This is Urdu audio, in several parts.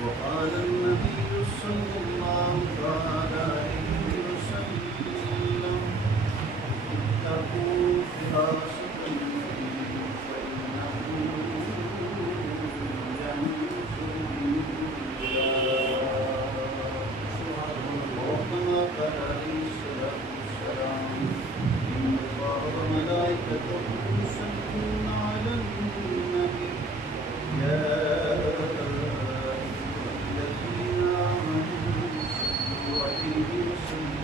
وقال النبي صلى الله تعالى عليه وسلم اتقوا فراسة المؤمن فإنه ينشر وكما قال عليه الصلاة والسلام إن الله وملائكته يصلون على النبي يا الذين آمنوا صلوا عليه وسلموا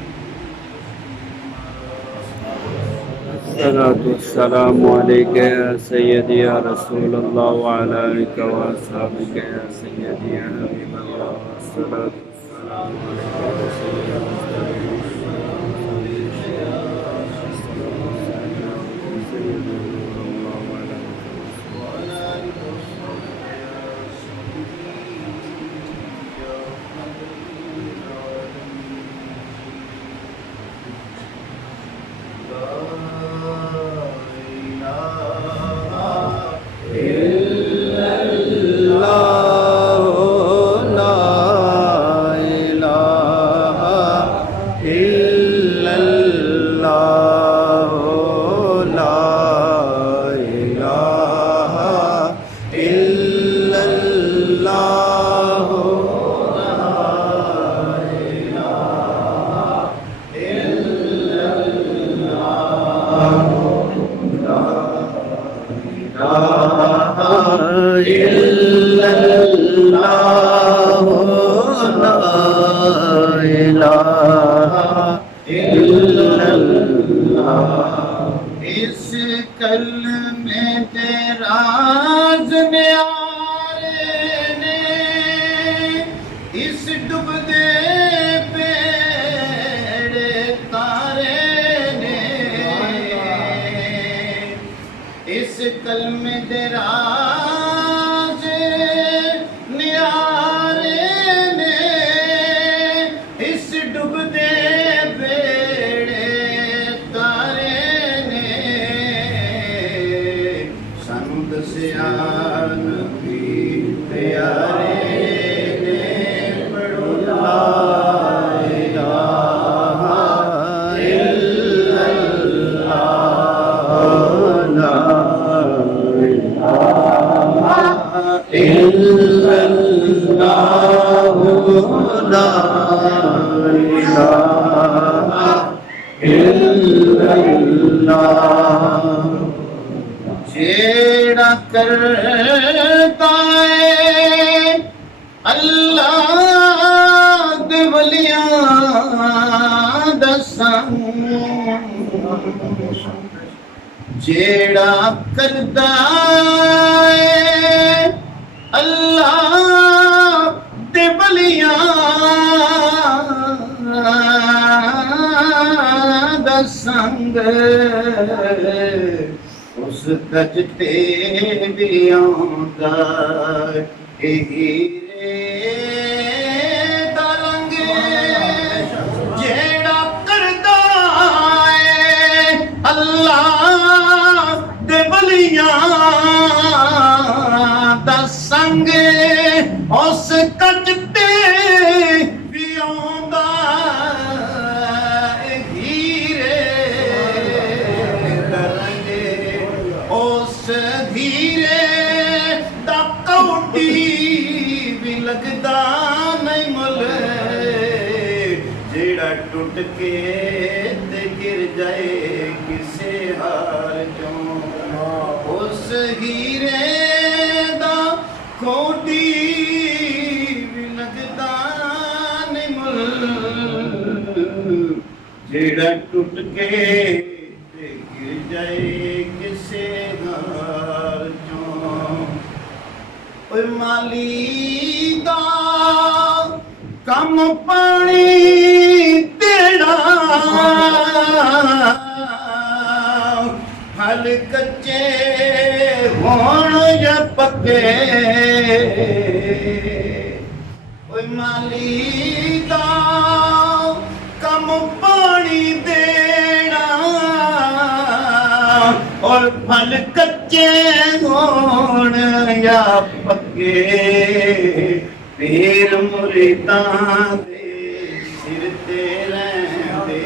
الصلاة والسلام عليك يا سيدي يا رسول الله وعلى آلك وأصحابك يا سيدي يا حبيب الله. الصلاة والسلام عليك يا سيدي يا اس کلمے تیرا نیارے نے اس ڈوبتے پیڑے تارے نے اس کلمے تیرا نیارے نے اس ڈوبتے جیڑا کرتا ہے اللہ دے ولیاں دا سنگ جیڑا کرتا ہے اللہ دے ولیاں دا سنگ اس کجتے بھی آندا ہیرے دا رنگ جیڑا کردا ہے اللہ دے ولیاں دا سنگ اس کجتے بھی آندا بھی لگدا نہیں مل جیڑا ٹوٹ کے تے گر جائے کسے ہار چوں اس ہیرے دا کھوٹی بھی لگدا نہیں مل جیڑا ٹوٹ کے تے گر جائے کسے ہار چوں مالی دا کم پانی تیڑا پھل کچے ہون یا پکے مالی دا کم پانی دینا اور پھل کچے ہون یا پکے پیر مریداں دے سر تے رہندے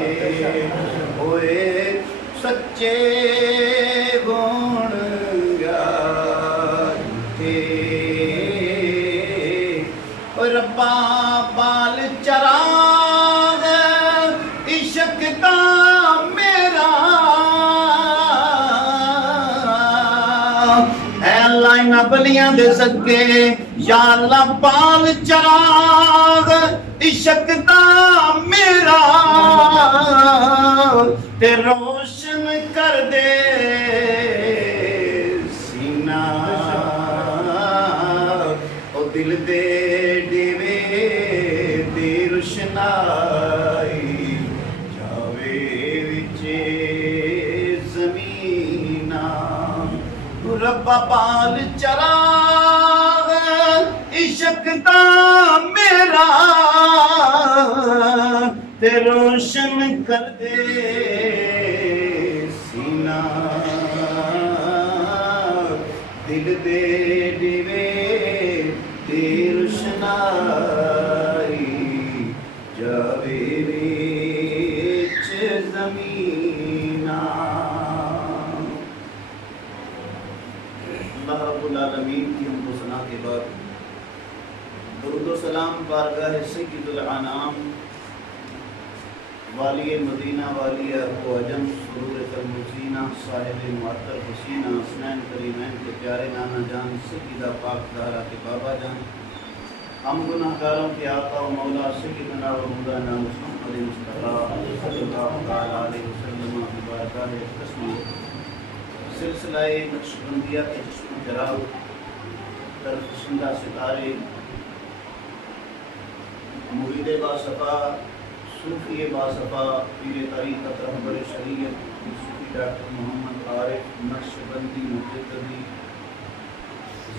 ہوئے سچے گون گا تے ربا بال چراغ عشق دا میرا اے اللہ انہاں بلیاں دے صدقے یا اللہ بال چراغ عشق دا میرا تے روشن کر دے سینہ او دل دے ڈیوے دی روشنائی جاوے وچے زمینہ ربا بال چراغ عشق دا میرا تے روشن کر دے سینہ دل دے ڈیوے دی روشنائی جاوے وچ زمینہ اللہ رب العالمین کی حمد و ثنا کے بعد درود و سلام بارگاہ سید الانام والی مدینہ والی ارب و عجم سرور المسینہ صاحب معطر حسینہ حسنین کریمین کے پیارے نانا جان سیدہ پاک زہرا کے بابا جان ہم گناہ گاروں کے آقا و مولا سیدنا و مولانا محمد مصطفیٰ صلی اللہ علیہ وسلم کی بارگاہ تسلیم سلسلہ نقشبندیہ کے جسم جراب درخشندہ ستارے مرید باصفا صوفی باصفا پیر طریقت رہبر شریعت صوفی ڈاکٹر محمد عارف نقشبندی مجددی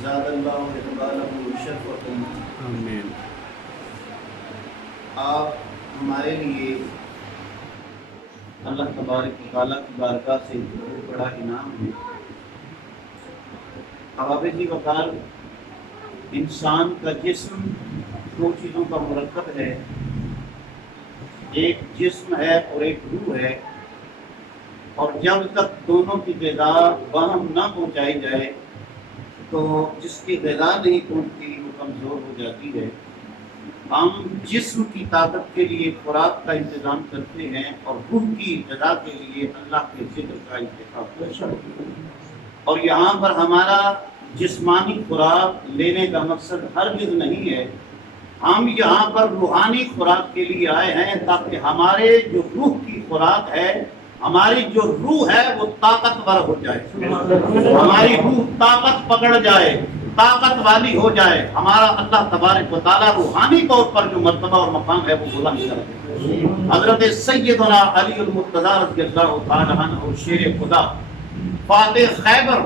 زاد اللہ اقبالہ شرفکم آمین۔ آپ ہمارے لیے اللہ تبارک و تعالیٰ کی بارگاہ سے بہت بڑا انعام ہے۔ حباب جی وقال انسان کا جسم دو چیزوں کا مرکب ہے، ایک جسم ہے اور ایک روح ہے، اور جب تک دونوں کی غذا باہم نہ پہنچائی جائے تو جس کی غذا نہیں پہنچتی وہ کمزور ہو جاتی ہے۔ ہم جسم کی طاقت کے لیے خوراک کا انتظام کرتے ہیں اور روح کی غذا کے لیے اللہ کے ذکر کا انتخاب کرتے ہیں، اور یہاں پر ہمارا جسمانی خوراک لینے کا مقصد ہرگز نہیں ہے، ہم یہاں پر روحانی خوراک کے لیے آئے ہیں تاکہ ہمارے جو روح کی خوراک ہے، ہماری جو روح ہے وہ طاقتور ہو جائے، ہماری روح طاقت پکڑ جائے، طاقت والی ہو جائے، ہمارا اللہ تبارک و تعالیٰ روحانی طور پر جو مرتبہ اور مقام ہے وہ بلند کرے۔ حضرت سیدنا علی المرتضیٰ رضی اللہ تعالیٰ عنہ شیر خدا فاتح خیبر،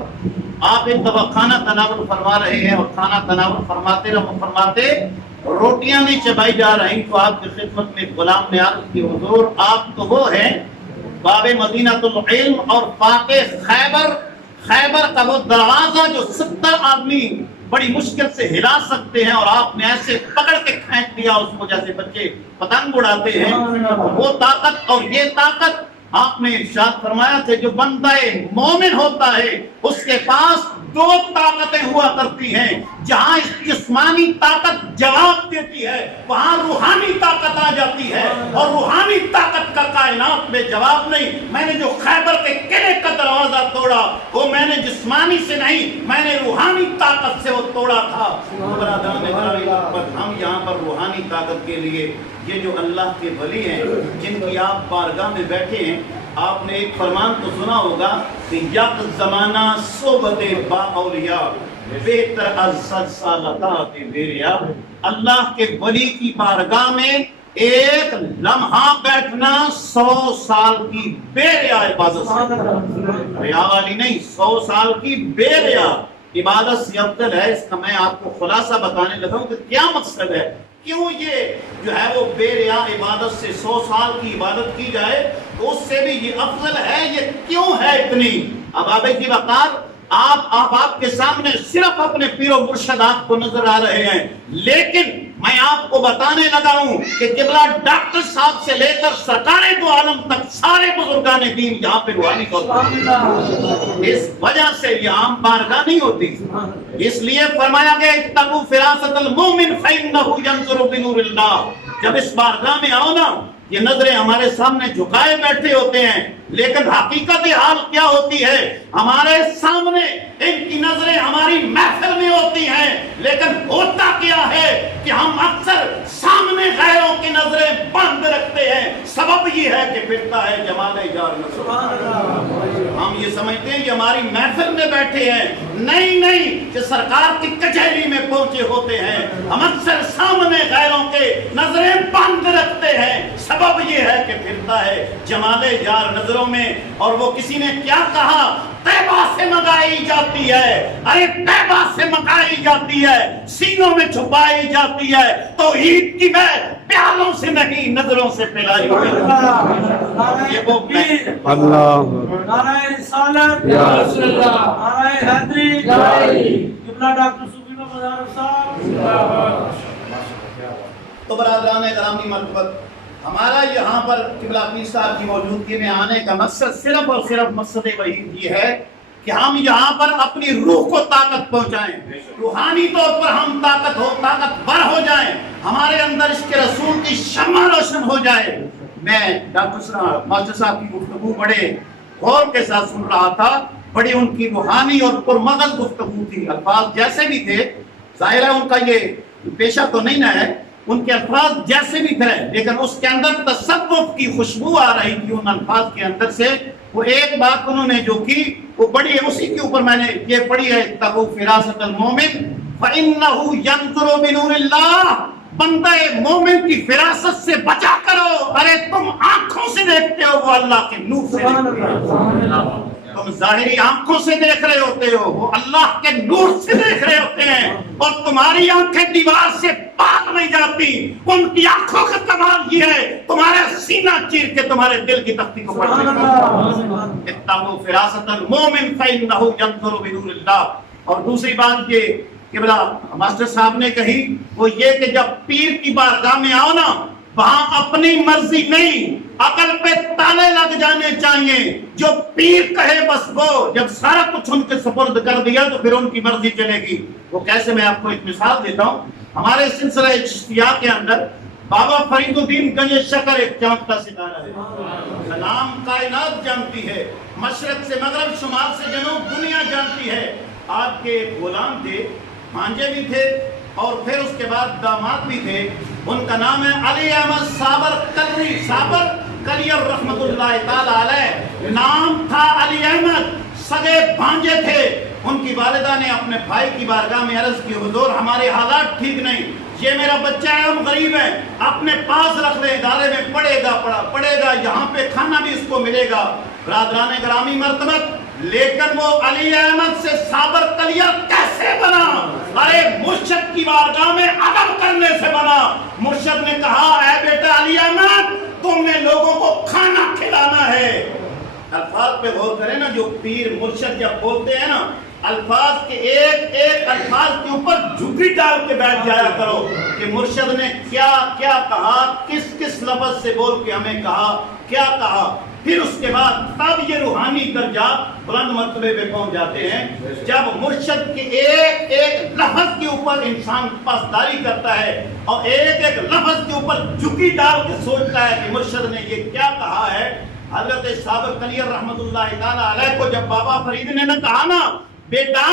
آپ ایک دفعہ کھانا تناول فرما رہے ہیں اور کھانا تناول فرماتے روٹیاں نہیں چبائی جا رہی تو آپ کی خدمت میں غلام نے عرض کی حضور آپ تو وہ ہیں باب مدینہ العلم اور فاتح خیبر، خیبر کا وہ دروازہ جو 70 آدمی بڑی مشکل سے ہلا سکتے ہیں، اور آپ نے ایسے پکڑ کے کھینچ دیا اس کو جیسے بچے پتنگ اڑاتے ہیں، وہ طاقت اور یہ طاقت آپ نے ارشاد فرمایا کہ جو بندہ مومن ہوتا ہے اس کے پاس دو طاقتیں ہوا کرتی ہیں، جہاں اس جسمانی طاقت جواب دیتی ہے وہاں روحانی طاقت آ جاتی ہے، اور روحانی طاقت کا کائنات میں جواب نہیں۔ میں نے جو خیبر کے قلعے کا دروازہ توڑا وہ میں نے جسمانی سے نہیں، میں نے روحانی طاقت سے وہ توڑا تھا۔ برادران گرامی، ہم یہاں پر روحانی طاقت کے لیے یہ جو اللہ کے ولی ہیں جن کی آپ بارگاہ میں بیٹھے ہیں، آپ نے ایک فرمان تو سنا ہوگا کہ یک زمانہ صحبت با اولیاء بہتر از 100 سال اطاعت بیریا۔ اللہ کے ولی کی بارگاہ میں ایک لمحہ بیٹھنا 100 سال کی بے ریا عبادت سے، ریا والی نہیں، 100 سال کی بے ریا عبادت سے افضل ہے۔ اس کا میں آپ کو خلاصہ بتانے لگا ہوں کہ کیا مقصد ہے، کیوں یہ جو ہے وہ بے ریا عبادت سے 100 سال کی عبادت کی جائے تو اس سے بھی یہ افضل ہے، یہ کیوں ہے اتنی؟ اب آپ کی وقار آپ کے سامنے صرف اپنے پیر و مرشد آپ کو نظر آ رہے ہیں، لیکن میں آپ کو بتانے لگا ہوں کہ قبلہ ڈاکٹر صاحب سے لے کر سرکار دو عالم تک سارے بزرگان دین یہاں پہ روحانی طور پر، اس وجہ سے یہ عام بارگاہ نہیں ہوتی۔ اس لیے فرمایا گیا اتقوا فراست المومن فإنه ينظر بنور اللہ۔ جب اس بارگاہ میں آؤ نا، یہ نظریں ہمارے سامنے جھکائے بیٹھے ہوتے ہیں، لیکن حقیقت حال کیا ہوتی ہے؟ ہمارے سامنے ان کی نظریں ہماری محفل میں ہوتی ہیں، لیکن ہوتا کیا ہے کہ ہم اکثر سامنے غیروں کی نظریں بند رکھتے ہیں۔ سبب یہ ہے کہ پھرتا ہے جمال یار نصر۔ ہم یہ سمجھتے ہیں کہ ہماری محفل میں بیٹھے ہیں، نہیں کہ سرکار کی کچہری میں پہنچے ہوتے ہیں۔ ہم اکثر سامنے غیروں کے نظریں بند رکھتے ہیں، سبب یہ ہے کہ پھرتا ہے جمال یار نظروں میں۔ اور وہ کسی نے کیا کہا؟ طیبہ سے منگائی جاتی ہے، ارے طیبہ سے منگائی جاتی ہے، سینوں میں چھپائی جاتی ہے، توحید کی میں پیالوں سے نہیں نظروں سے پلائی جاتی ہے۔ یہ وہ اللہ نعرہ رسالت یا رسول اللہ، نعرہ حیدری قبلہ ڈاکٹر صوفی بازار صاحب۔ تو برادران گرامی مرتبت، ہمارا یہاں پر قبلہ پیر صاحب کی موجودگی میں آنے کا مقصد صرف اور صرف مقصد وحید یہ ہے کہ ہم یہاں پر اپنی روح کو طاقت پہنچائیں، روحانی طور پر ہم طاقتور ہو جائیں، ہمارے اندر اس کے رسول کی شمع روشن ہو جائے۔ میں ماسٹر صاحب کی گفتگو بڑے غور کے ساتھ سن رہا تھا، بڑی ان کی روحانی اور پرمغز گفتگو تھی، الفاظ جیسے بھی تھے، ظاہر ہے ان کا یہ پیشہ تو نہیں نہ ہے، ان کے الفاظ جیسے بھی تھے، لیکن اس کے اندر تصوف کی خوشبو آ رہی تھی ان الفاظ کے اندر سے۔ وہ ایک بات انہوں نے جو کی وہ بڑی ہے، اسی کے اوپر میں نے یہ پڑھی ہے اتقوا فراست المومن فإنه ينظر بنور اللہ۔ بندہ مومن کی فراست سے بچا کرو، ارے تم آنکھوں سے دیکھتے ہو، وہ اللہ کے نور سے دیکھتے ہو۔ تم ظاہری آنکھوں سے دیکھ رہے ہوتے ہو، وہ اللہ کے نور سے دیکھ رہے ہوتے ہیں، اور تمہاری آنکھیں دیوار سے پار نہیں جاتی۔ ان کی آنکھوں کا کمال یہ ہے تمہارا سینہ چیر کے تمہارے دل کی تختی کو پڑھ لیتا۔ اتقوا فراست المومن فإنه ينظر بنور اللہ۔ اور دوسری بات یہ قبلہ ماسٹر صاحب نے کہی، وہ یہ کہ جب پیر کی بارگاہ میں آؤ نا، وہاں اپنی مرضی نہیں، عقل پہ تالے لگ جانے چاہیے۔ جو پیر کہے بس وہ، جب سارا کچھ ان کے سپرد کر دیا تو پھر ان کی مرضی چلے گی۔ وہ کیسے؟ میں آپ کو ایک مثال دیتا ہوں۔ ہمارے سلسلہ چشتیہ کے اندر بابا فرید الدین گنج شکر ایک چمکتا ستارہ ہے، نام کائنات جانتی ہے، مشرق سے مغرب، شمال سے جنوب دنیا جانتی ہے۔ آپ کے غلام تھے، بھانجے بھی تھے، اور پھر اس کے بعد داماد بھی تھے۔ ان کا نام ہے علی احمد صابر کلری، صابر کلیر رحمت اللہ تعالی علیہ۔ نام تھا علی احمد، سگے بھانجے تھے۔ ان کی والدہ نے اپنے بھائی کی بارگاہ میں عرض کی، حضور ہمارے حالات ٹھیک نہیں، یہ میرا بچہ ہے، ہم غریب ہیں، اپنے پاس رکھ لیں، ادارے میں پڑھے گا، یہاں پہ کھانا بھی اس کو ملے گا۔ برادران گرامی مرتبت، لیکن وہ علی احمد سے صابر کلیر کیسے بنا؟ ارے مرشد کی بارگاہ میں ادب کرنے سے بنا۔ مرشد نے کہا، اے بیٹا علی احمد، تم نے لوگوں کو کھانا کھلانا ہے۔ الفاظ پہ غور کریں نا، جو پیر مرشد جب بولتے ہیں نا، الفاظ کے ایک ایک الفاظ کے اوپر جھگی ڈال کے بیٹھ جایا کرو کہ مرشد نے کیا کیا کہا، کس کس لفظ سے بول کے ہمیں کہا، کیا کہا۔ پھر اس کے بعد تب یہ روحانی درجات بلند مرتبے پہ پہنچ جاتے ہیں جب مرشد کے ایک ایک لفظ کے اوپر انسان پاسداری کرتا ہے اور ایک ایک لفظ کے اوپر جھکی ڈال کے سوچتا ہے کہ مرشد نے یہ کیا کہا ہے۔ حضرت صابر کلیر رحمت اللہ تعالی علیہ کو جب بابا فرید نے کہا نا، بیٹا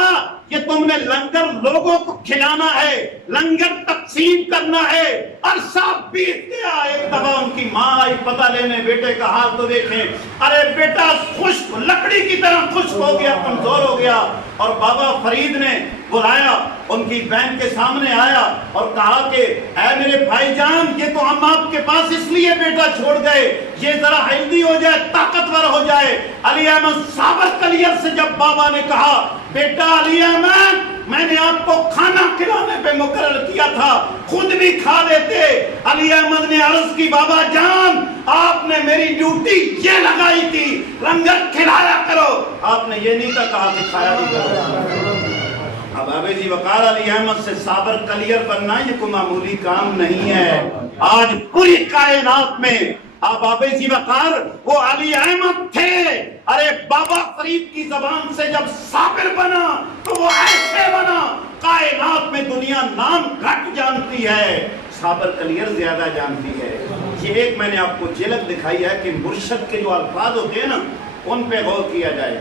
کہ تم نے لنگر لوگوں کو کھلانا ہے، لنگر تقسیم کرنا ہے، عرصہ بیت گیا۔ ایک دفعہ ان کی ماں آئی پتہ لینے، بیٹے کا حال تو دیکھیں، ارے بیٹا خشک لکڑی کی طرح خشک ہو گیا، کمزور ہو گیا۔ اور بابا فرید نے بلایا، ان کی بہن کے سامنے آیا اور کہا کہ اے میرے بھائی جان، یہ تو ہم آپ کے پاس اس لیے بیٹا چھوڑ گئے، یہ ذرا ہیلدی ہو جائے، طاقتور ہو جائے۔ علی احمد صابر کلیر سے جب بابا نے کہا، بیٹا علی احمد، میں نے آپ کو کھانا کھلانا کھانے پہ مقرر کیا تھا خود بھی کھا لیتے. علی احمد نے عرض کی بابا جان آپ نے میری ڈیوٹی یہ لگائی تھی لنگر کھلایا کرو, آپ نے یہ نہیں کہا کہ کھایا بھی کرو. اب ابے جی وقار علی احمد سے صابر کلیئر بننا یہ کوئی معمولی کام نہیں ہے. آج پوری کائنات میں اب ابے جی وقار وہ علی احمد تھے. ارے بابا فرید کی زبان سے جب صابر بنا تو وہ ایسے بنا کائنات میں دنیا نام گھٹ جانتی ہے, صابر کلیئر زیادہ جانتی ہے. یہ ایک میں نے آپ کو جھلک دکھائی ہے کہ مرشد کے جو الفاظ ہوتے ہیں نا ان پہ غور کیا جائے.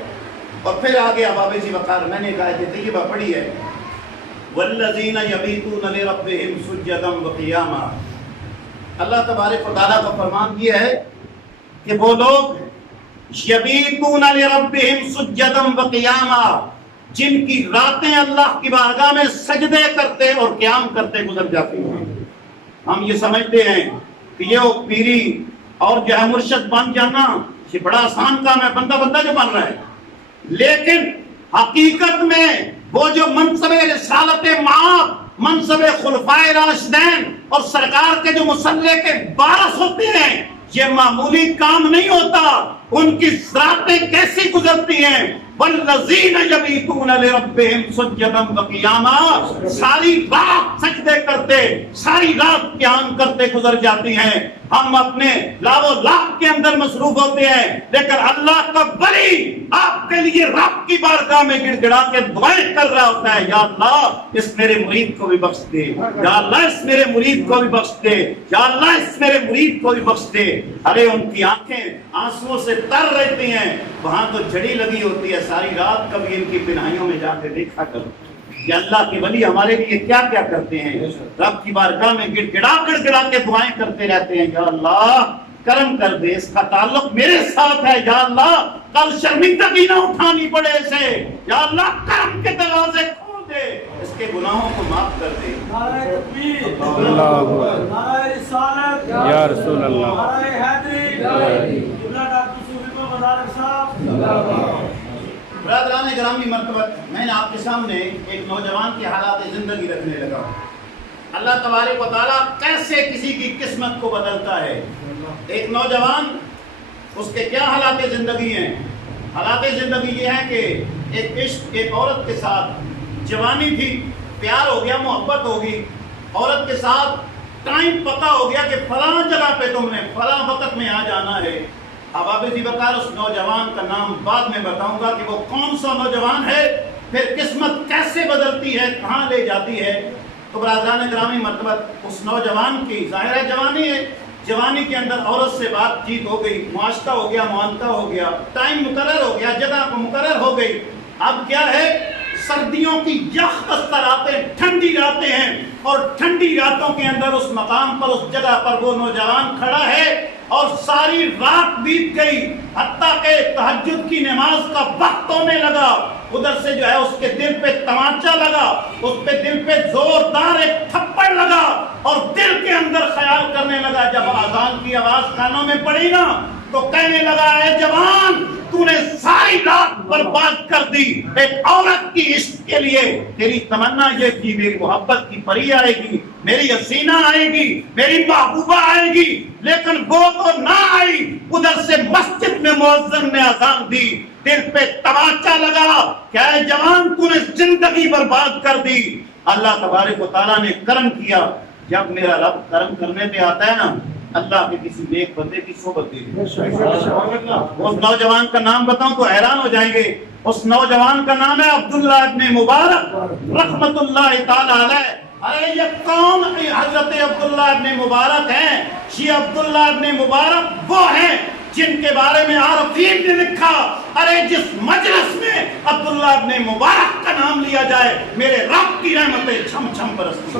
اور پھر آگے اب ابے جی وقار میں نے کہا کہ طیبہ پڑھی ہے والذین یبیتون لربہم سجدا وقیاما. اللہ تبارک و تعالیٰ کا فرمان یہ ہے کہ وہ لوگ یبیتون لربہم سجدا وقیاما جن کی راتیں اللہ کی بارگاہ میں سجدے کرتے اور قیام کرتے گزر جاتی ہیں. ہم یہ سمجھتے ہیں کہ یہ پیری اور جو ہے مرشد بن جانا یہ بڑا آسان کام ہے, بندہ جو بن رہا ہے, لیکن حقیقت میں وہ جو منصب رسالت معاب, منصب خلفائے راشدین اور سرکار کے جو مسلح کے وارث ہوتے ہیں یہ معمولی کام نہیں ہوتا. ان کی راتیں کیسی گزرتی ہیں والذین یبیتون لربہم سجدا وقیاما, ساری رات سجدے کرتے ساری رات قیام کرتے گزر جاتی ہیں. ہم اپنے لاو لاپ کے اندر مصروف ہوتے ہیں لیکن اللہ کا ولی آپ کے لیے رب کی بارگاہ میں گڑ گڑا کے دعائیں کر رہا ہوتا ہے, یا اللہ اس میرے مرید کو بھی بخش دے, یا اللہ اس میرے مرید کو بھی بخش دے, یا اللہ اس میرے مرید کو بھی بخش دے. ارے ان کی آنکھیں آنسوؤں سے تر رہتی ہیں, وہاں تو جھڑی لگی ہوتی ہے. ساری رات کبھی ان کی پناہیوں میں جا کے دیکھا کرو کہ اللہ کے ولی ہمارے لیے کیا کیا کرتے ہیں. رب کی بارگاہ میں گڑ گڑا کے دعائیں کرتے رہتے ہیں, یا اللہ کرم کر دے, اس کا تعلق میرے ساتھ ہے, یا اللہ کل شرمندگی نہ اٹھانی پڑے اسے, یا اللہ کرم کے دروازے کھول دے, اس کے گناہوں کو معاف کر دے. نعرہ تکبیر, اللہ نعرہ رسالت, یا رسول اللہ, نعرہ حیدری, قبلہ ڈاکٹر صوفی مبارک صاحب. برادران گرامی مرتبت, میں نے آپ کے سامنے ایک نوجوان کی حالات زندگی رکھنے لگا. اللہ تبارک و تعالیٰ کیسے کسی کی قسمت کو بدلتا ہے. ایک نوجوان, اس کے کیا حالات زندگی ہیں. حالات زندگی یہ ہے کہ ایک عشق ایک عورت کے ساتھ, جوانی تھی, پیار ہو گیا, محبت ہوگی, عورت کے ساتھ ٹائم پتہ ہو گیا کہ فلاں جگہ پہ تم نے فلاں وقت میں آ جانا ہے. اب ابے جی وقار اس نوجوان کا نام بعد میں بتاؤں گا کہ وہ کون سا نوجوان ہے, پھر قسمت کیسے بدلتی ہے, کہاں لے جاتی ہے. تو برادران گرامی مرتبت اس نوجوان کی ظاہر ہے جوانی ہے, جوانی کے اندر عورت سے بات چیت ہو گئی, معاشرہ ہو گیا, معانقہ ہو گیا, ٹائم مقرر ہو گیا, جگہ مقرر ہو گئی. اب کیا ہے, سردیوں کی یخ بستہ راتیں, ٹھنڈی راتیں ہیں, اور ٹھنڈی راتوں کے اندر اس مقام پر, اس جگہ پر وہ نوجوان کھڑا ہے اور ساری رات بیت گئی, حتیٰ کہ تہجد کی نماز کا وقت ہونے لگا. ادھر سے جو ہے اس کے دل پہ تمانچہ لگا, اس پہ دل پہ زوردار ایک تھپڑ لگا, اور دل کے اندر خیال کرنے لگا, جب اذان کی آواز کانوں میں پڑی نا تو کہنے لگا, اے جوان تو نے ساری رات برباد کر دی ایک عورت کی عشق کے لیے. تیری تمنا یہ تھی میری محبت کی پری آئے گی, میری حسینہ آئے گی, میری محبوبہ آئے گی, لیکن وہ تو نہ آئی. ادھر سے مسجد میں مؤذن نے اذان دی, دل پہ تمانچہ لگا کہ اے جوان تو نے زندگی برباد کر دی. اللہ تبارک و تعالیٰ نے کرم کیا. جب میرا رب کرم کرنے پہ آتا ہے نا, اللہ کے کسی نیک بندے کی صحبت دے دی. اس نوجوان کا نام بتاؤں تو حیران ہو جائیں گے. اس نوجوان کا نام ہے عبداللہ ابن مبارک رحمت اللہ تعالی علیہ. ارے یہ کون حضرت عبداللہ ابن مبارک ہیں؟ یہ عبداللہ ابن مبارک وہ ہیں جن کے بارے میں عارفین نے لکھا, ارے جس مجلس میں عبداللہ ابن مبارک کا نام لیا جائے میرے رب کی رحمتیں چھم چھم برستی.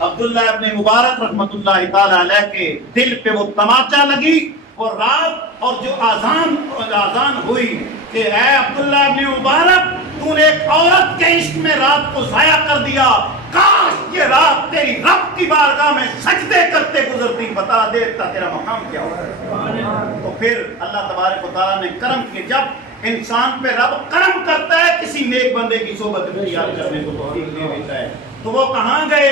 عبداللہ ابن مبارک رحمت اللہ تعالی علیہ کے دل پہ وہ تماچا لگی, اور رات اور جو آزان ہوئی کہ اے عبداللہ ابن مبارک تو نے ایک عورت کے عشق میں رات کو ضائع کر دیا, کاش یہ رات تیری رب کی بارگاہ میں سجدے کرتے گزرتی، بتا دیتا تیرا مقام کیا ہوگا۔ تو پھر اللہ تبارک و تعالیٰ نے کرم کیا، جب انسان پہ رب کرم کرتا ہے کسی نیک بندے کی صحبت اختیار کرنے کو توفیق دے دیتا ہے۔ تو وہ کہاں گئے،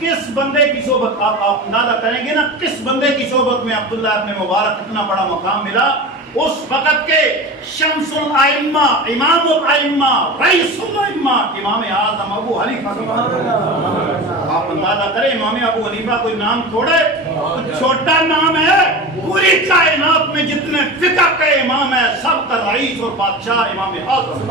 کس بندے کی صحبت، آپ اندازہ کریں گے نا کس بندے کی صحبت میں عبداللہ ابن مبارک اتنا بڑا مقام ملا۔ اس وقت کے شمس الائمہ، امام الائمہ، رئیس الائمہ، امام اعظم ابو حنیفہ۔ آپ اندازہ کریں امام ابو حنیفہ کوئی نام تھوڑا ہے، چھوٹا نام ہے، پوری کائنات میں جتنے فقہ کے امام ہیں سب کا رئیس اور بادشاہ امام اعظم،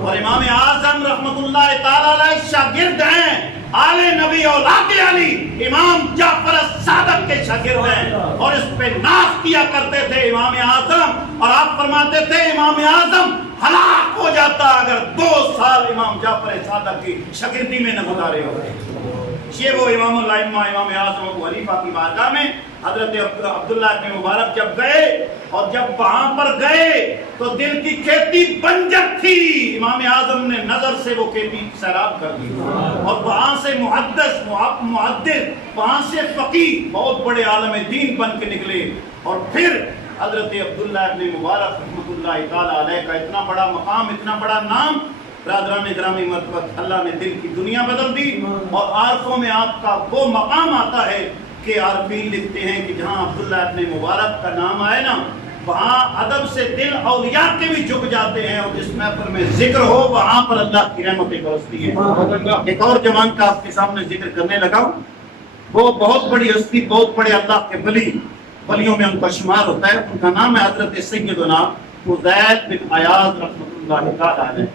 اور امام اعظم رحمت اللہ تعالی علیہ شاگرد ہیں آل نبی اولاد علی، امام جعفر الصادق کے شاگرد ہیں، اور اس پہ ناز کیا کرتے تھے امام اعظم، اور آپ فرماتے تھے امام اعظم ہلاک ہو جاتا اگر 2 سال امام جعفر صادق کی شاگردی میں نہ گزارے ہوتے۔ یہ وہ امام الائمہ امام اعظم ابو حنیفہ کی بارگاہ میں حضرت عبداللہ ابن مبارک جب گئے، اور جب وہاں پر گئے تو دل کی کھیتی بنجر تھی، امام اعظم نے نظر سے وہ کھیتی سیراب کر دی، اور وہاں سے محدث وہاں سے فقیہ بہت بڑے عالم دین بن کے نکلے۔ اور پھر حضرت عبداللہ ابن مبارک رحمۃ اللہ تعالی علیہ کا اتنا بڑا مقام، اتنا بڑا نام، برادران گرامی مرتبت، اللہ نے دل کی دنیا بدل دی، اور عارفوں میں آپ کا وہ مقام آتا ہے کہ عارفین لکھتے ہیں کہ جہاں عبداللہ ابن مبارک کا نام آئے نا، وہاں ادب سے دل اولیاء کے بھی جھک جاتے ہیں، اور جس محفل میں ذکر ہو وہاں پر اللہ کی رحمتیں برستی ہیں۔ ایک اور جوان کا آپ کے سامنے ذکر کرنے لگا ہوں، وہ بہت بڑی ہستی، بہت بڑے اللہ کے ولیوں میں ان کا شمار ہوتا ہے، ان کا نام ہے حضرت سیدنا فضیل بن عیاض رحمۃ اللہ تعالی علیہ،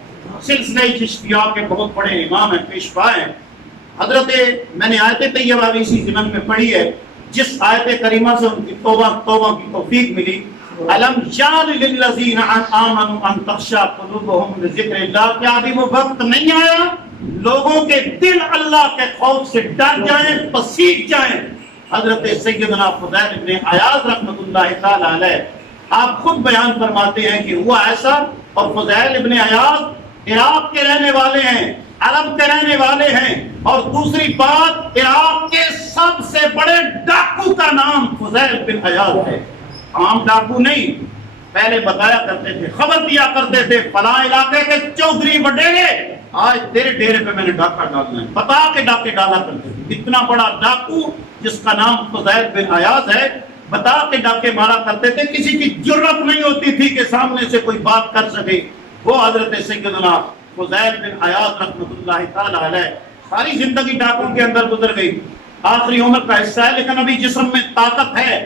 سلسلہ چشتیہ کے بہت بڑے امام ہیں، پیشوا ہیں۔ حضرت میں نے آیت طیبہ بھی اسی ضمن میں پڑھی ہے، جس آیت کریمہ سے ان کی توبہ کی توفیق ملی، الم یان للذین آمنوا ان تخشع قلوبهم لذکر اللہ، کیا ابھی وہ وقت نہیں آیا لوگوں کے دل اللہ کے خوف سے ڈر جائیں، پسیج جائیں۔ حضرت سیدنا فضیل بن عیاض رحمۃ اللہ تعالی علیہ آپ خود بیان فرماتے ہیں کہ ہوا ایسا، اور فضیل بن عیاض عراق کے رہنے والے ہیں، عرب کے رہنے والے ہیں، اور دوسری بات عراق کے سب سے بڑے ڈاکو کا نام فضیل بن عیاض ہے۔ عام ڈاکو نہیں، پہلے بتایا کرتے تھے، خبر دیا کرتے تھے فلاں علاقے کے چودھری وڈیرے آج تیرے ڈیرے پہ میں نے ڈاکہ ڈالنا ہے، بتا کے ڈاکے ڈالا کرتے تھے۔ اتنا بڑا ڈاکو جس کا نام فضیل بن عیاض ہے، بتا کے ڈاکے مارا کرتے تھے، کسی کی جرت نہیں ہوتی تھی کہ سامنے سے کوئی بات کر سکے۔ وہ حضرت سیدنا فضیل بن عیاض رحمۃ اللہ تعالی علیہ ساری زندگی ڈاکوں کے اندر گزر گئی، آخری عمر کا حصہ ہے، لیکن ابھی جسم میں طاقت ہے،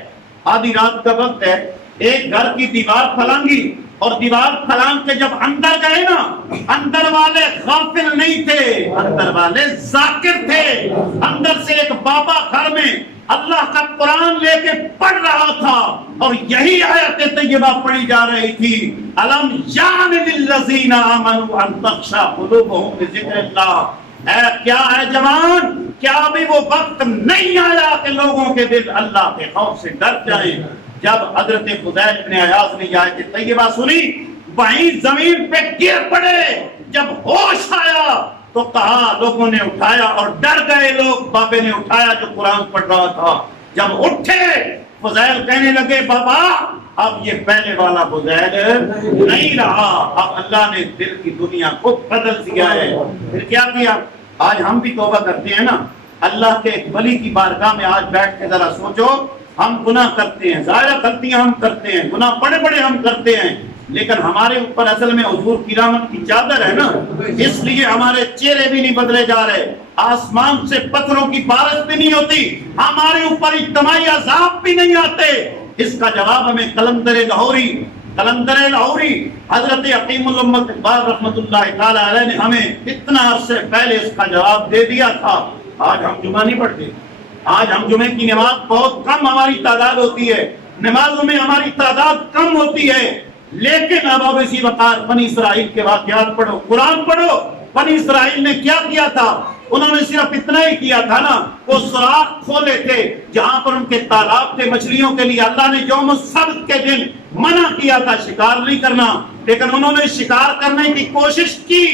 آدھی رات کا وقت ہے، ایک گھر کی دیوار پھلانگی، اور دیوار پھلانگ کے جب اندر گئے نا، اندر والے غافل نہیں تھے، اندر والے ذاکر تھے۔ اندر سے ایک بابا گھر میں اللہ کا قرآن لے کے پڑھ رہا تھا، اور یہی آیت طیبہ پڑھی جا رہی تھی، الم یان للذین آمنوا ان تخشع قلوبهم لذکر اللہ۔ اے کیا ہے جوان، کیا ابھی وہ وقت نہیں آیا کہ لوگوں کے دل اللہ کے خوف سے ڈر جائیں؟ جب حضرت فضیل بن عیاض نے یہ آیت طیبہ سنی، وہیں زمین پہ گر پڑے، جب ہوش آیا تو کہا، لوگوں نے اٹھایا اور ڈر گئے لوگ، بابے نے اٹھایا جو قرآن پڑھ رہا تھا۔ جب اٹھے فضیل کہنے لگے، بابا اب یہ پہلے والا فضیل نہیں رہا، اب اللہ نے دل کی دنیا کو بدل دیا ہے۔ پھر کیا کیا؟ آج ہم بھی توبہ کرتے ہیں نا، اللہ کے ایک ولی کی بارگاہ میں آج بیٹھ کے ذرا سوچو، ہم گناہ کرتے ہیں، ظاہر غلطیاں ہم کرتے ہیں، گناہ بڑے بڑے ہم کرتے ہیں، لیکن ہمارے اوپر اصل میں حضور کی رحمت کی چادر ہے نا، اس لیے ہمارے چہرے بھی نہیں بدلے جا رہے، آسمان سے پتھروں کی بارش بھی نہیں ہوتی، ہمارے اوپر اجتماعی عذاب بھی نہیں آتے۔ اس کا جواب ہمیں قلندر لاہوری حضرت حکیم الامت اقبال رحمۃ اللہ تعالی علیہ نے ہمیں اتنا عرصے پہلے اس کا جواب دے دیا تھا۔ آج ہم جمعہ نہیں پڑھتے، آج ہم جمعے کی نماز بہت کم ہماری تعداد ہوتی ہے، نمازوں میں ہماری تعداد کم ہوتی ہے، لیکن اب اسی وقت بنی اسرائیل کے واقعات پڑھو، قرآن پڑھو۔ بنی اسرائیل نے کیا کیا تھا؟ انہوں نے صرف اتنا ہی کیا تھا نا، وہ سوراخ کھولے تھے جہاں پر ان کے تالاب تھے مچھلیوں کے لیے، اللہ نے یوم السبت کے دن منع کیا تھا شکار نہیں کرنا، لیکن انہوں نے شکار کرنے کی کوشش کی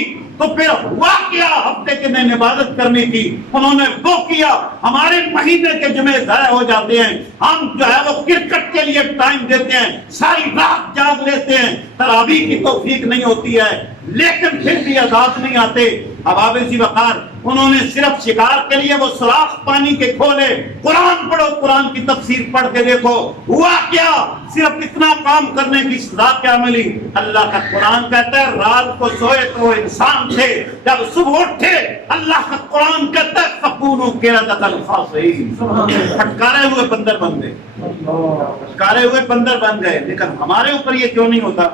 تو پھر ہوا کیا؟ ہفتے کے دن عبادت کرنی تھی، انہوں نے وہ کیا۔ ہمارے مہینے کے جمعے ضائع ہو جاتے ہیں، ہم جو ہے وہ کرکٹ کے لیے ٹائم دیتے ہیں، ساری رات جاگ لیتے ہیں، تراویح کی توفیق نہیں ہوتی ہے، لیکن پھر بھی عذاب نہیں آتے۔ حباب ذی وقار انہوں نے صرف شکار کے لیے وہ سوراخ پانی کے کھولے، قرآن پڑھو، قرآن کی تفسیر پڑھ کے دیکھو ہوا کیا۔ صرف اتنا کام کرنے کی سزا کیا ملی؟ اللہ کا قرآن کہتا ہے رات کو سوئے تو انسان تھے، جب صبح اٹھے اللہ کا قرآن کہتا ہے فَكُونُوا قِرَدَةً خَاسِئِينَ، پھٹکارے ہوئے بندر بن گئے، پھٹکارے ہوئے بندر بن گئے۔ لیکن ہمارے اوپر یہ کیوں نہیں ہوتا؟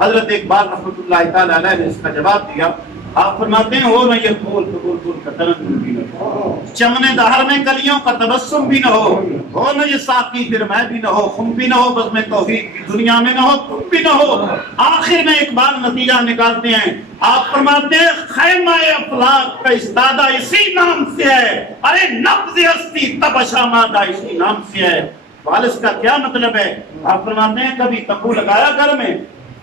حضرت اقبال رحمۃ اللہ تعالی علیہ نے اس کا جواب دیا۔ آپ فرماتے ہیں ہو نہ یہ پھول کا تنزل بھی نہ ہو، چمن دہر میں کلیوں کا تبسم بھی نہ ہو نہ یہ ساقی پھر میں بھی نہ ہو، خم بھی نہ ہو، بزم توحید کی دنیا میں نہ ہو، تم بھی نہ ہو۔ آخر میں اقبال نتیجہ نکالتے ہیں، آپ فرماتے ہیں خیمہ افلاک کا استادہ اسی نام سے ہے، ارے نبض ہستی تب اشامادہ اسی نام سے ہے۔ والس کا کیا مطلب ہے؟ آپ فرماتے ہیں کبھی تمبو لگایا گھر میں،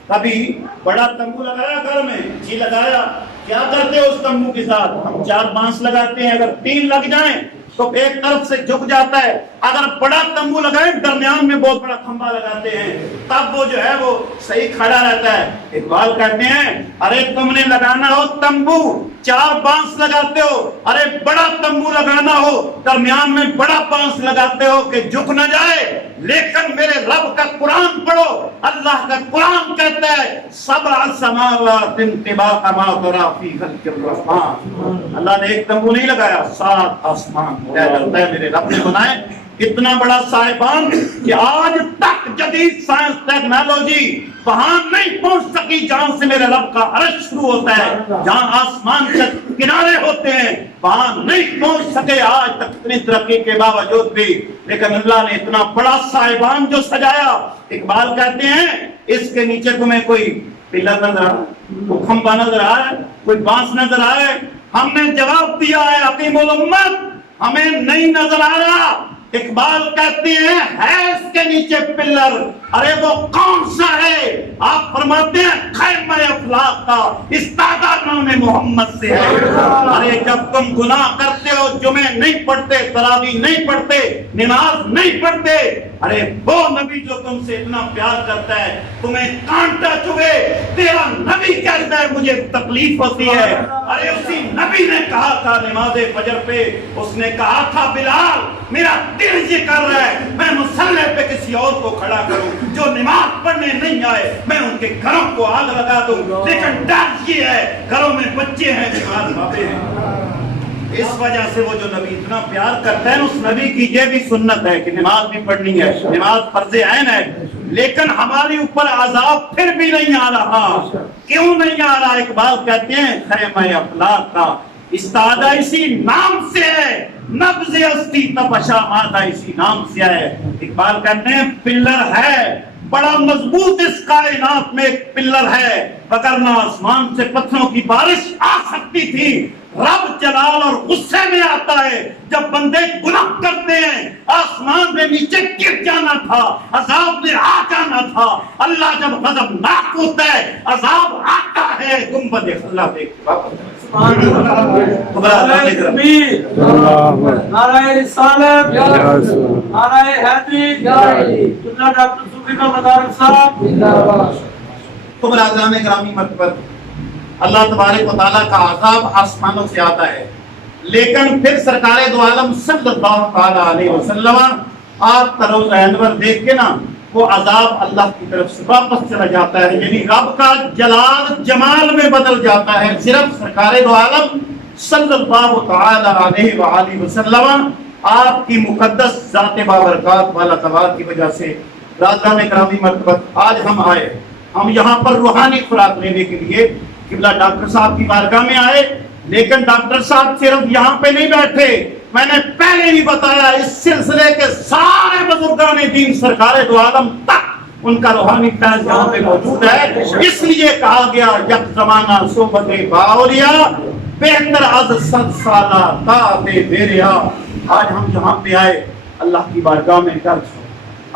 کبھی بڑا تمبو لگایا گھر میں، جی لگایا، کیا کرتے ہو اس تمبو کے ساتھ؟ ہم 4 بانس لگاتے ہیں، اگر 3 لگ جائیں تو ایک طرف سے جھک جاتا ہے، اگر بڑا تمبو لگائیں درمیان میں بہت بڑا کھمبا لگاتے ہیں، تب وہ جو ہے وہ صحیح کھڑا رہتا ہے۔ اقبال کہتے ہیں ارے تم نے لگانا ہو تمبو، 4 بانس لگاتے ہو، ارے بڑا تمبو لگانا ہو درمیان میں بڑا بانس لگاتے ہو کہ جھک نہ جائے۔ لیکن میرے رب کا قرآن پڑھو، اللہ کا قرآن کہتا ہے 7 سماوات طباقا ما تری فی خلق الرحمن، اللہ نے ایک تمبو نہیں لگایا، 7 آسمان میرے رب نے بنائے، اتنا بڑا صاحبان کہ آج تک جدید سائنس ٹیکنالوجی وہاں نہیں پہنچ سکی جہاں سے میرے رب کا عرش شروع ہوتا ہے، جہاں آسمان کے کنارے ہوتے ہیں وہاں نہیں پہنچ سکے آج تک اتنی ترقی کے باوجود بھی۔ لیکن اللہ نے اتنا بڑا صاحبان جو سجایا، اقبال کہتے ہیں اس کے نیچے تمہیں کوئی پلر نظر آ رہا ہے، کوئی کھمبا نظر آ رہا ہے، کوئی بانس نظر آ رہا ہے؟ ہم نے جواب دیا ہے حکیم الامت ہمیں نہیں نظر آ رہا۔ اقبال کہتے ہیں ہے اس کے نیچے پلر، ارے وہ کون سا ہے؟ آپ فرماتے ہیں خیمہ افلاک کا استادہ نام محمد سے ہے۔ ارے جب تم گناہ کرتے ہو، جمعے نہیں پڑھتے، تراویح نہیں پڑھتے، نماز نہیں پڑھتے، ارے وہ نبی جو تم سے اتنا پیار کرتا ہے تمہیں کانٹا چبھے، تیرا نبی کہتا ہے مجھے تکلیف ہوتی ہے۔ ارے اسی نبی نے کہا تھا نماز فجر پہ، اس نے کہا تھا بلال میرا دل یہ کر رہا ہے میں مصلی پہ کسی اور کو کھڑا کروں، جو نماز پڑھنے نہیں آئے میں ان کے گھروں کو آگ لگا دوں، لیکن ڈر یہ ہے گھروں میں بچے ہیں، بیمار بابے ہیں۔ اس وجہ سے وہ جو نبی اتنا پیار کرتا ہے، اس نبی کی یہ بھی سنت ہے کہ نماز بھی پڑھنی ہے، نماز فرض عین ہے، لیکن ہمارے اوپر عذاب پھر بھی نہیں آ رہا۔ کیوں نہیں آ رہا؟ اقبال کہتے ہیں خیمہ افلاک کا استادہ اسی نام سے ہے، نبض ہستی تپشا مادہ اسی نام سے ہے۔ اقبال کہتے ہیں پلر ہے بڑا مضبوط، اس کائنات میں ایک پلر ہے، وگرنہ آسمان سے پتھروں کی بارش آ سکتی تھی۔ رب جلال اور غصے میں آتا ہے جب بندے گناہ کرتے ہیں، آسمان میں نیچے گر جانا تھا، عذاب میں آ جانا تھا۔ اللہ جب غضبناک ہوتا ہے عذاب آتا ہے، گنبد خلا دیکھ نعرہ تکبیر، نعرہ رسالت، نعرہ حیدری، جناب ڈاکٹر صوفی کا مدارک صاحب۔ برادران گرامی مرتبت، اللہ تبارک و تعالیٰ کا عذاب آسمانوں سے آتا ہے، لیکن پھر سرکار دو عالم صلی اللہ علیہ وسلم آپ کا روزہ انور دیکھ کے نا وہ عذاب اللہ کی طرف سے واپس چلا جاتا ہے، یعنی رب کا جلال جمال میں بدل جاتا ہے۔ صرف سرکار دو عالم صلی اللہ تعالی علیہ وآلہ وسلم آپ کی مقدس ذات بابرکات والا تبار کی وجہ سے۔ برادران گرامی مرتبت، آج ہم آئے، ہم یہاں پر روحانی خوراک لینے کے لیے قبلہ ڈاکٹر صاحب کی بارگاہ میں آئے، لیکن ڈاکٹر صاحب صرف یہاں پہ نہیں بیٹھے، میں نے پہلے بھی بتایا اس سلسلے کے سارے بزرگان دین سرکار دو عالم تک ان کا روحانی فیض یہاں پہ موجود ہے۔ اس لیے کہا گیا یک زمانہ صحبت باولیا بہتر از 100 سالہ تاب بیریا۔ آج ہم جہاں پہ آئے اللہ کی بارگاہ میں درج ہو،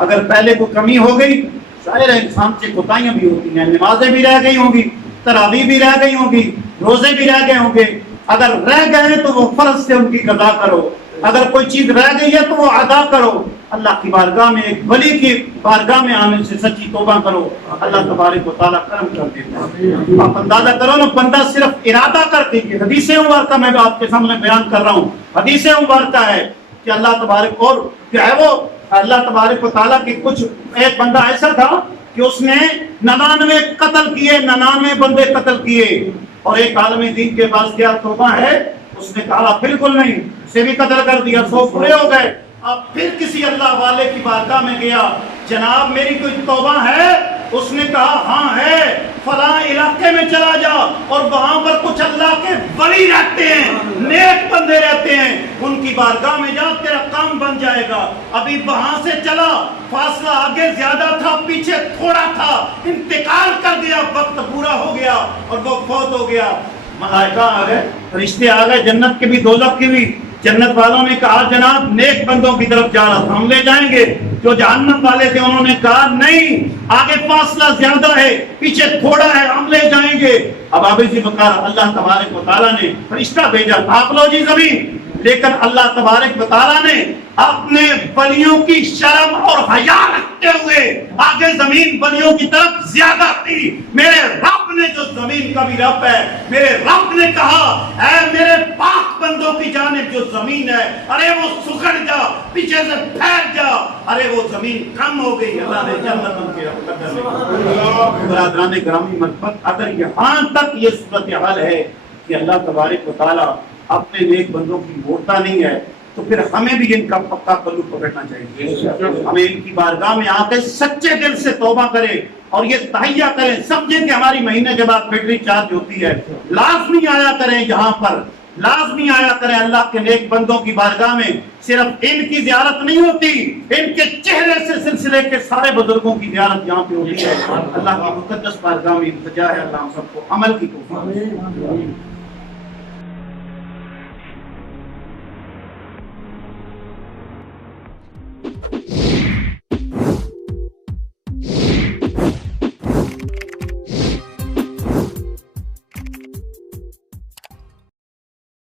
اگر پہلے کو کمی ہو گئی، ظاہر ہے انسان سے کوتاہیاں بھی ہوتی ہیں، نمازیں بھی رہ گئی ہوں گی، تراویح بھی رہ گئی ہوں گی، روزے بھی رہ گئے ہوں گے، اگر رہ گئے ہیں تو وہ فرض سے ان کی قضا کرو، اگر کوئی چیز رہ گئی ہے تو وہ ادا کرو، اللہ کی بارگاہ میں ایک ولی کی بارگاہ میں آنے سے سچی توبہ کرو، اللہ تبارک و تعالیٰ کرم کر دیتا ہے۔ آپ اندازہ کرو نا، بندہ صرف ارادہ کر کے، حدیث مبارکہ میں آپ کے سامنے بیان کر رہا ہوں، حدیث مبارکہ ہے کہ اللہ تبارک، اور کیا ہے وہ اللہ تبارک و تعالیٰ کی کچھ، ایک بندہ ایسا تھا کہ اس نے 99 قتل کیے، 99 بندے قتل کیے، اور ایک عالم دین کے پاس کیا توبہ ہے؟ اس نے کہا بالکل نہیں، اسے بھی قتل کر دیا، 100 پورے ہو گئے۔ اب پھر کسی اللہ والے کی بارگاہ میں گیا، جناب میری کوئی توبہ ہے؟ اس نے کہا ہاں ہے، فلاں علاقے میں چلا جا اور وہاں پر کچھ اللہ کے ولی رہتے ہیں، نیک بندے رہتے ہیں، ان کی بارگاہ میں جا، تیرا کام بن جائے گا۔ ابھی وہاں سے چلا، فاصلہ آگے زیادہ تھا، پیچھے تھوڑا تھا، انتقال کر دیا، وقت پورا ہو گیا اور وہ فوت ہو گیا۔ ملائکہ آ گئے، فرشتے آ گئے، جنت کے بھی دوزخ کے بھی۔ جنت والوں نے کہا جناب نیک بندوں کی طرف جا رہا تھا، ہم لے جائیں گے۔ جو جہنم والے تھے انہوں نے کہا نہیں، آگے فاصلہ زیادہ ہے، پیچھے تھوڑا ہے، ہم لے جائیں گے۔ اب آبی جی بکار اللہ تبارک و تعالیٰ نے فرشتہ بھیجا، آپ لو جی زمین، لیکن اللہ تبارک و تعالیٰ نے اپنے ولیوں کی شرم اور حیا رکھتے ہوئے آگے زمین ولیوں کی طرف زیادہ تھی۔ میرے رب نے، جو زمین کا بھی رب ہے، میرے رب نے کہا اے میرے پاک بندوں کی جانب جو زمین ہے، ارے وہ سکڑ جا، پیچھے سے پھیل جا، ارے وہ زمین کم ہو گئی۔ اللہ نے جنت ان کے قدر میں۔ برادران گرامی مرحبت، اگر یہاں تک یہ صورتحال ہے کہ اللہ تبارک و تعالیٰ اپنے نیک بندوں کی موڑتا نہیں ہے، تو پھر ہمیں بھی ان کا پکا پلو پکڑنا چاہیے۔ ہمیں ان کی بارگاہ میں آ کے سچے دل سے توبہ کریں اور یہ تہیہ کریں، سمجھیں کہ ہماری مہینے کے بعد بیٹری چارج ہوتی ہے، لازمی آیا کریں یہاں پر، لازمی آیا کریں اللہ کے نیک بندوں کی بارگاہ میں۔ صرف ان کی زیارت نہیں ہوتی، ان کے چہرے سے سلسلے کے سارے بزرگوں کی زیارت یہاں پہ ہوتی ہے۔ اللہ کی مقدس بارگاہ میں التجا ہے، اللہ ہم سب کو عمل کی توفیق۔